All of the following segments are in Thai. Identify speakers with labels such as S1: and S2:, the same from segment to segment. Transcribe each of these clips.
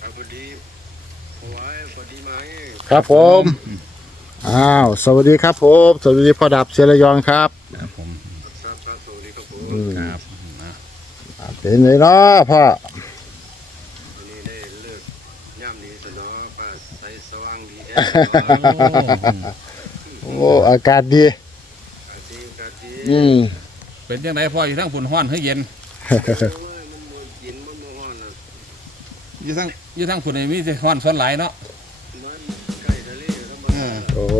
S1: พอดีพอไว้พอดีไหม
S2: ครับผมสวัสดีครับผมสวัสดีพ่อดับเชลยองครับ
S3: ครับผม
S1: ครับสวัสดีครับผม
S3: ครับ
S2: เป็นไงเนาะพ่อ
S1: วันนี้ได้เลิกย่ำนี้สนอป้าใส่สว่างดีแอ
S2: โอ้อากาศดี
S1: อาทิตย์อาทิตย์
S3: เป็นยังไงพ่ออยู่ทั้งฝุ่นห้อนหรือเย็น
S1: มันมือกินมันมือห้อนนะ
S3: อยู่ทั้งฝุ่นมีแต่ห้อนซ้อนหลายเนาะ
S1: มันใกล้ทะเลทั้งหมด
S2: โอ้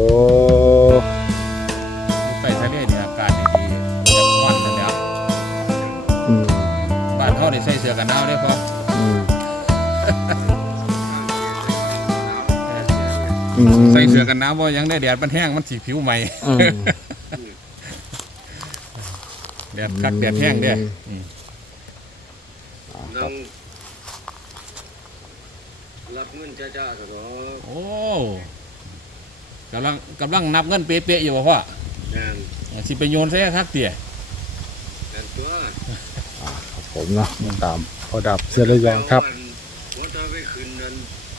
S3: ไปทะเลเนี่ยอากาศดีๆจะห้อนแล้วบ้านเขาได้ใส่เสื้อกันหนาวได้พอใส่เสื้อกันหนาวบ่ยังได้แดดมันแห้งมันสีผิวใหม่แดดคักแดดแห้งเด้
S1: นั่งรับเงินจ้าๆสนอ
S3: โอ้กำลังนับเงินเป๊ะๆอยู่พ่อสิไปโยนใส่คักเตี่ย
S1: ตัว
S2: ผมเนาะตามพอดับเชลยองครับ
S1: ว่าจะไปคืนนั้น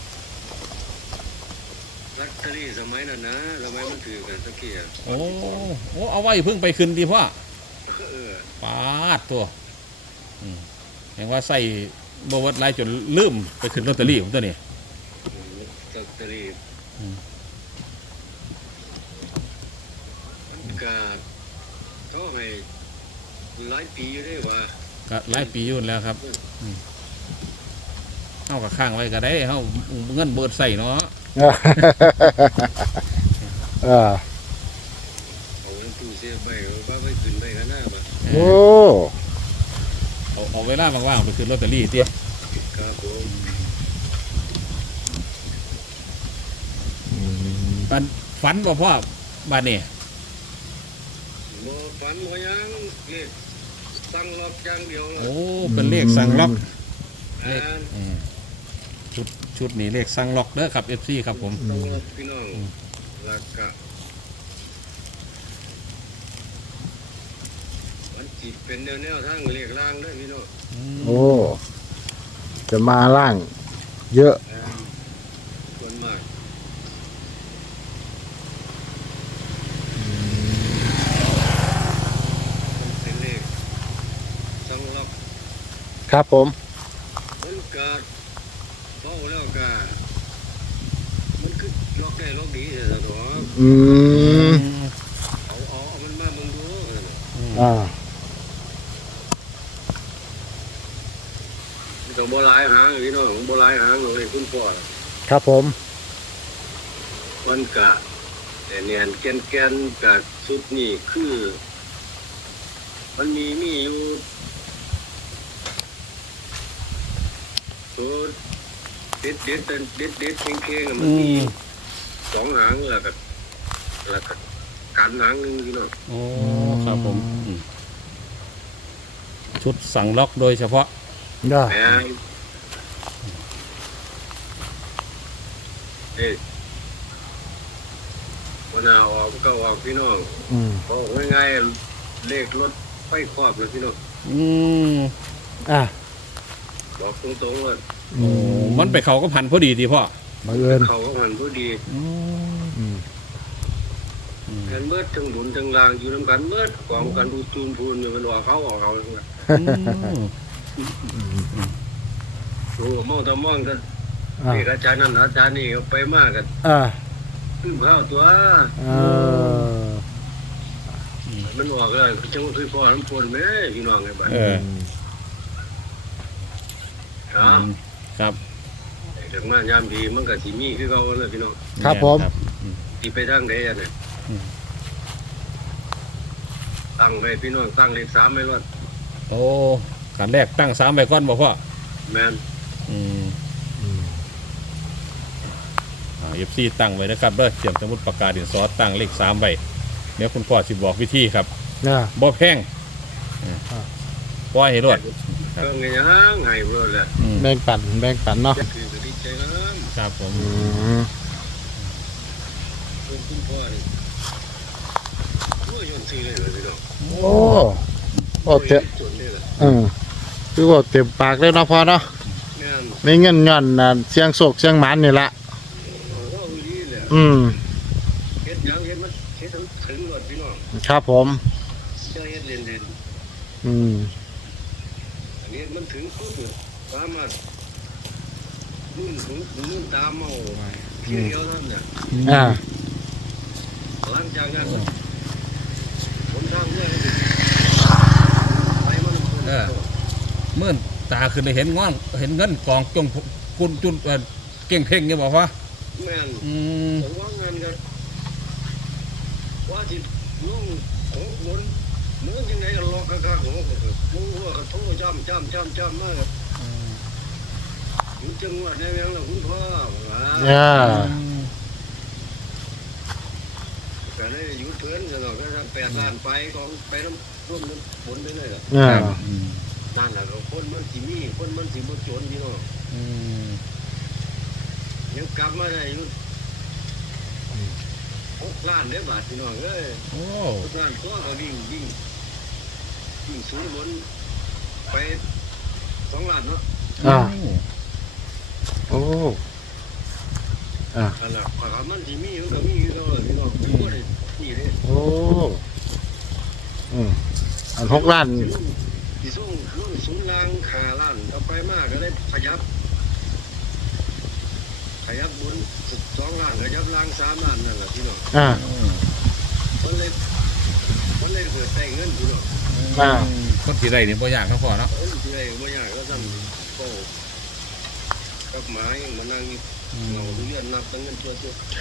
S1: ลัตเตอรี่สมัยนั้นนะสมัยมันถือกันสักกี่
S3: โอ้เอาไว้เพิ่งไปคืนดีพ่อปาดตัวเห็นว่าใส่บวชไล่จนลืมไปขึ้นลอตเตอรี่ผมตัวนี้
S1: ลอตเตอรี่มันก็เขาให้หลายปีอยู่ได้ว่า
S3: ก็หลายปีอยู่แล้วครับเข้ากับข้างไว้ก็ได้เข้าเงินเบิดใส่เนาะ
S1: เอาเงินตู้เสียไปว่าไปขึ้นไปกันหน้าบ่
S2: โอ้
S3: เอาเวลาว่างๆไปขึ้นลอตเตอรี่เตี้ย
S1: ครับผม
S3: ฝันบ่พ่อบ้านนี่
S1: บ่ฝันบ่ยังเลขสั่งล็อกอย่างเดียว
S3: โอ้เป็นเลขสั่งล็อกเลขชุดนี้เลขสั่งล็อกเด้อครับ FC ครับผม
S1: พี่น้องแล้วก็มันจิตเป็นแนวทางเลขล่างด้วยพี่น้อง
S2: โอ้จะมาล่างเยอะ
S1: คนมากเป็นเลขสั่งล็อก
S2: ครับผม
S1: มันก็เบาแล้วก็มันคือล็อกได้ล็อกดีเหรอหนูเอามันมามึงดูต้องโบราณหางพี่น้องโบราณหางเลยคุณพ่อ
S2: ครับผม
S1: มันกะแต่เนี่ยแกนกับชุดนี่คือมันมีอยู่ตัวเด็ดเข่งมันมี2 หางแล้วก็กันหางนึงพี่น้อง
S3: โอ้ครับผมชุดสั่งล็อกโดยเฉพาะ
S2: ได้
S1: วันหน้าออกก็ออกพี่น้องบอกง่ายๆเลขรถไฟครอบเลยพี่น้องบอกตรงๆเลย
S3: มันไปเขาก็พันพอดีดีพ่อ
S2: มาเอิน
S1: เขาก็พันพอดีกันเมื่อทั้งบุญทั้งลางอยู่น้ำกันเมื่อกองกันดูจูนพูนอยู่มันว่าเขาออกเขาเลยโอ้มองตะมองกันเอกอาจารย์นั่นอาจารย์นี่ไปมากกันขึ้นข้าวตัวมันออกเลยจังหวะคือพ่อน้ำพลแม่พี่น้องไงบ้าง
S3: ครับ
S1: จากมายามดีมันกับสีมีคือเขาเลยพี่น้อง
S2: ครับผม
S1: ที่ไปทางไหนเนี่ยตั้งไปพี่น้องตั้งเลข3ไม่รอด
S3: โอ้การแรกตั้ง3ไปก้อนบอกพ่อ
S1: แมน
S3: FC ตั้งไว้นะครับเด้อเขียนสมุดปากกาดินสอตั้งเลข3ไว้เดี๋ยวคุณพ่อสิบอกวิธีครับบ่แพงปล่อยให้รอด
S1: ก็ง่ายๆเลย
S2: แบ่งปันเนาะ
S3: ครับผม
S1: คุณพ่อนี่โอ้ยนซื้อเลยพี่น้อง
S2: โอ้เต็มคือว่าเต็มปากเลยเนาะพ่อเนาะ
S1: แมม่น
S2: มีเงินย้อนเสียงโศกเสียงหมานนี่ละ
S1: ก็อีหลีแหละ
S2: อืม
S1: เฮ็ดหยังเฮ็ดมันเฮ็ดถึงหมดพี่น้อง
S2: ครับผม
S1: จะเฮ็ดเล่น
S2: อืม
S1: ๆอันนี้มันถึงปุ๊บเนี่ยสามารถนุ่นตามเอาเพียงเดียวเท่านั้นเนี่ย
S2: อ่า
S1: หลังจากนั้นผมทางเรื่องไปมัน
S3: เมื่อตาขึ้นได้เห็นงอนเห็นเงินกองจงกุนจุนเก่งเพ่งเนี่ยบอกว่า
S1: แม่น ผมว่างานกันว่าที่ลุงของบนเมื่อยังไงก็รอกะของมูว่าโทษจ้ำมากอยู่จังหวัดไหนแม่งล่ะคุณพ่อ
S2: อ่า
S1: ก็เลยอยู่เพื่อนจะหน่อยก็ทำ8 ล้านไปของไปน้ำร่วมน้ำบนไปเลยล่ะ
S2: อ่า
S1: นั่นแหละก็คนมันสิมีคนมันสิบ่จนพี่น้องยังกลับมาได้อยู่6 ล้านได้บาทพี่น้องเอ้ย
S3: โอ้
S1: 6 ล้านตัวก็วิ่งสูงบนไป2 ล้านเนาะ
S2: อ่า โอ้อ่า
S1: อันนั้นถ้ามันสิมีมันก็มีอยู่แล้วพี่น้องมันบ่ได้นี่เด้
S2: โอ้อืมอัน6 ล้าน
S1: สิส่งรุ่นสูงล่าง5 ล้านเอาไปมากก็ได้ขยับบน2 ล้านขยับล่าง3 ล้านนั่นแหละพี่น้อง
S2: อ่า
S1: มันเลยเกิดได้เงินพี่น้อง
S3: คนที่ไรเนี่ยบ่ยากครับพ่อเนาะ
S1: ที่ไรบ่ยากก็สั่นก็กับหมายังมานั่งเงาเลื่อนนับตั้งเงินชั่ว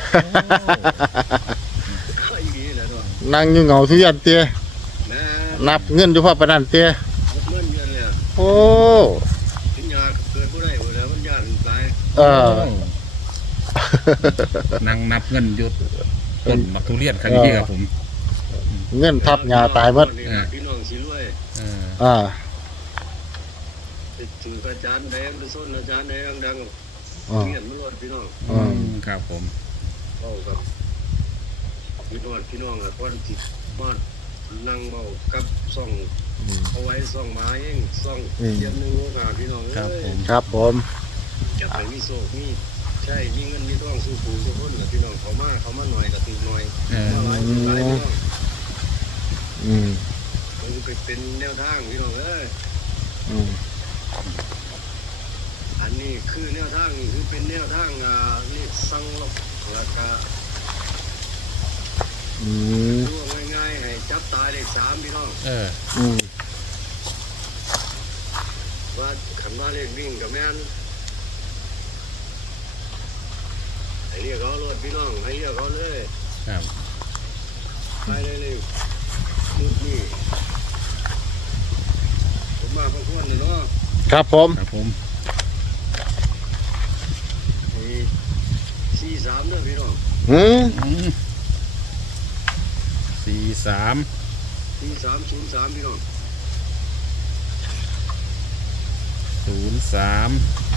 S1: ก็อีกแหละตัว
S2: นั่งอยู่เหงาทุยันเตี้ย
S1: แม่
S2: นับเงินอยู่พ่อประนันเตี้ย
S1: เงินเดือนเลย
S2: โอ้
S1: ถึงยาเกิดผู้ใดผู้แล้วมันยากตาย
S2: เออ
S3: นั่งนับเงินอยู่ต้นมักทุเรียนครั้งนี้ครับผม
S2: เงินทับหญ้าตายหมด
S1: พี่น้องสิรวย
S2: อ่า
S1: ถืออาจารย์แดงไปส้นอาจารย์แดงดัง
S2: อ่า
S1: เงียบมันรอดพี่น้อง
S2: อ่า
S3: ครับผม
S1: เข้ากับพี่น้องอ่ะคนที่มานั่งเบากับซ่องเอาไว้ซ่องไม้เองซ่องเยี่ยมนึงโอกาสพี่น้องเอ้ย
S2: ครับผม
S1: จะไปมีโศกมีใช่มีเงินมีต้องสู้ปู่สู้คนกับพี่น้องเขามาหน่อยกับตื่นหน่อยมาหลายพี่น้อง
S2: อืม
S1: มันก็เป็นแนวทางพี่น้องเอ้ย
S2: อืม
S1: อันนี้คือแนวทางนี่คือเป็นแนวทางนี่สั่งลบราคา
S2: อืม
S1: ดูง่ายๆให้จับตายเลข3พี่น้อง
S2: อืม
S1: ว่าขันว่าเลขวิ่งกับแม่นให้เรียกเขารถพี่น้องให้เรียกเขาเลย
S3: ครับ
S1: ไปเลยชุดนี้ผมมาพอควรเลยเนาะ
S2: ครับผม
S3: ครับผม
S1: 43เด้อพี่น้อง
S2: อืม
S3: 43
S1: 4303พี่น้อง
S3: 03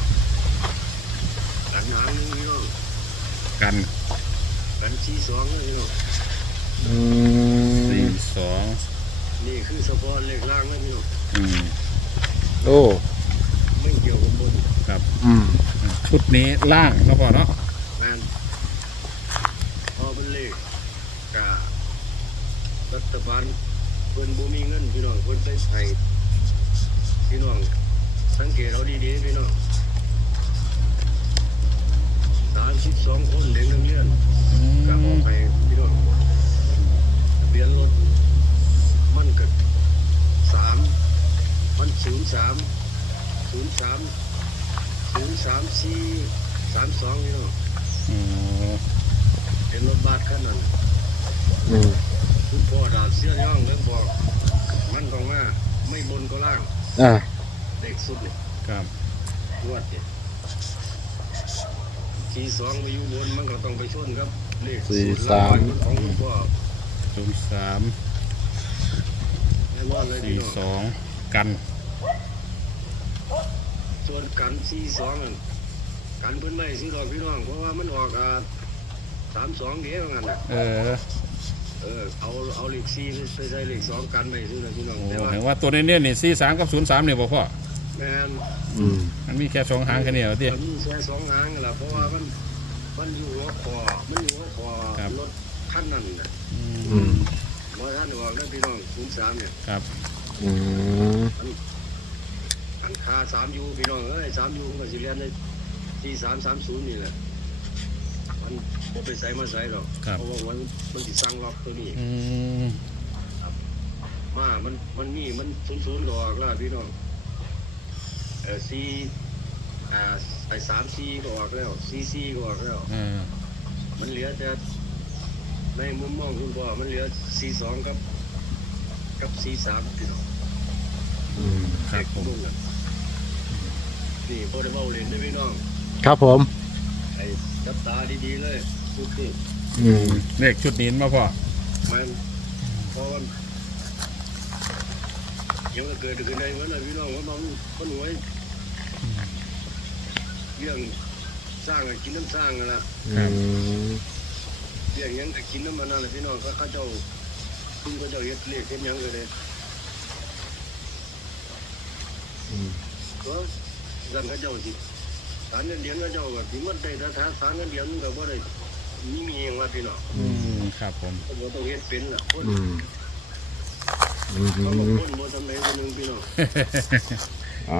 S1: กันหางนึงพี่น้อง
S3: กัน
S1: กัน42เด้อพี่น้อง
S2: อืม
S3: 42
S1: นี่คือสปอร์ตเลขล่างนะพี่น้อง
S2: โอ้
S1: ไม่เกี่ยวกับบน
S3: ครับ
S2: อืม
S3: ชุดนี้ล่างครับพ่อเนาะ
S1: แมนพอเป็นเลขการัฐบาลเพิ่นบ่มีเงินพี่น้องเพิ่นไปให้พี่น้องสังเกตเอาดีๆพี่น้อง32คนเด็กนักเรียนก็ออกให้พี่น้องทะเบียนรถมันก็3มัน0303432พี่น้องเป็นรถบัสคันนั้น
S2: อืม
S1: คุณพ่อดาบเสื้อย่องแล้วบอกมันต้องมาไม่บนก็ล่าง
S2: อ่า
S1: เด็กสุดเนี่ย
S3: ครับ
S1: รวดเนี่ย42ไปอยู่บนมันก็ต้องไปชนครับเลขสูตรละร้อยของคุณพ่อ
S3: 03
S1: ไม่ว่าเลยพี่น้อง
S3: 42กัน
S1: ส่วนกัน42นั่นกันเพิ่นไม่ซื้อดอกพี่น้องเพราะว่ามันออก32เดียวงั้นน่ะเอาเลข4ไปใส่เลข2กันไม่ซื้อนะพี่น้อง
S3: โอ้
S1: แต่ว่า
S3: เห็นว่าตัวนี้เนี่ยนี่43กับ03เนี่ยบ่พ่อ
S1: แมน
S2: อืม
S3: มันมีแค่2หางแค่นี้เหรอที่
S1: มันมีแค่2หางนั่นล่ะเพราะว่ามันอยู่หัวคอมันอยู่หัวคอรถคันนั้นน่ะ
S2: อืม
S1: บ่ทันได้บอกนะพี่น้อง03เนี่ย
S3: ครับ
S2: อืม
S1: อันคา3U พี่น้องเอ้ย 3U มันก็สิเรียนได้4330นี่แหละมันบ่ไปใส่มาใส่หรอก
S3: ครับ
S1: เพราะว่ามันสิสั่งล็อกตัวนี้
S3: อืม
S1: มันมีมัน00ก็ออกแล้วพี่น้อง4ไอ้34ก็ออกแล้ว44ก็ออกแล้ว มันเหลือแต่ในมุมมองคุณพ่อมันเหลือ42กับ43พี่น้อง
S2: อืม
S3: ครับผม
S1: เด็กน่ะนี่บ่ได้เว้าเล่นเด้อพี่น้อง
S2: ครับผม
S1: ไอ้จับตาดีๆเลยทุกที
S2: อืม
S3: เลขชุดนี้มาพ่อ
S1: มันเพราะว่ายังก็เกิดขึ้นได้เหมือนกันพี่น้องว่ามันหวยเรื่องสร้างก็กินน้ำสร้างกันละ
S2: อืม
S1: เรื่องหยังก็กินน้ำมันนั่นแหละพี่น้องก็เขาเจ้าคุณก็เจ้าเฮ็ดเลขเฮ็ดหยังก็ได้
S2: อืม
S1: ก็สั่นเขาเจ้าสิสารเงินเดือนเขาเจ้าก็สิมันได้ถ้าสารเงินเดือนมันก็บ่ได้มีเองว่าพี่น้อง
S3: ครับผม
S1: ก็บ่ต้องเฮ็ดเป็นล่ะคน
S2: อืมอื
S1: เขาบอก
S2: ม
S1: คนบ่ทำไหนคนหนึงพี่น้อง
S2: อ๋อ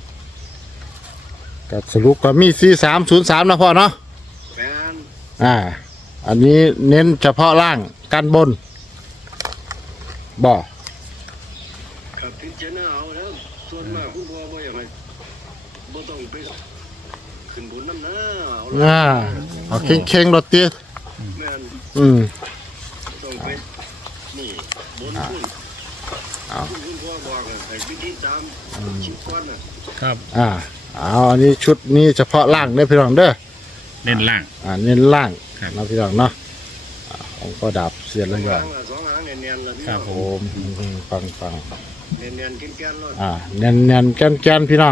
S2: ก็สรุปก็มี4303นะพ่อเนาะ
S1: แฟน
S2: อันนี้เน้นเฉพาะล่างกันบนบ่
S1: กับพิจารณาเอาแล้วส่วนมากคุณพ่อบ่อยากให้บ่ต้องไปขึ้นบนน้ำหน้าเอาละ
S2: เอาเข่งๆรถเตี้ย
S1: แม่น
S2: อืม
S1: บ่ต้องไปนี่บนขึ้น
S2: เอา
S1: คุณพ่อบอกอะให้วิธีตามชิดก่อนน่ะ
S3: ครับ
S2: เอาอันนี้ชุดนี้เฉพาะล่างเด้อพี่น้องเด้อ
S3: เน้นล่าง
S2: เน้นล่าง
S3: ครับ
S2: นะพี่น้องเนาะของก็ดับเสียนแล้วก่อน
S1: สองหางเนียนๆล่ะพี่
S3: ครั
S1: น้
S3: บ
S1: อง
S3: ผ
S2: โอ้ฟัง
S1: เนียนๆแก่นๆเนาะ
S2: เน้นแกนพี่น้อง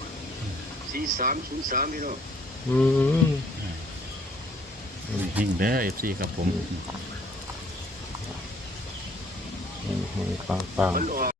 S1: 4303พี่น้อง
S2: อืม
S3: หิ่งเด้อ FC ครับผม
S2: ฟัง
S1: มันออก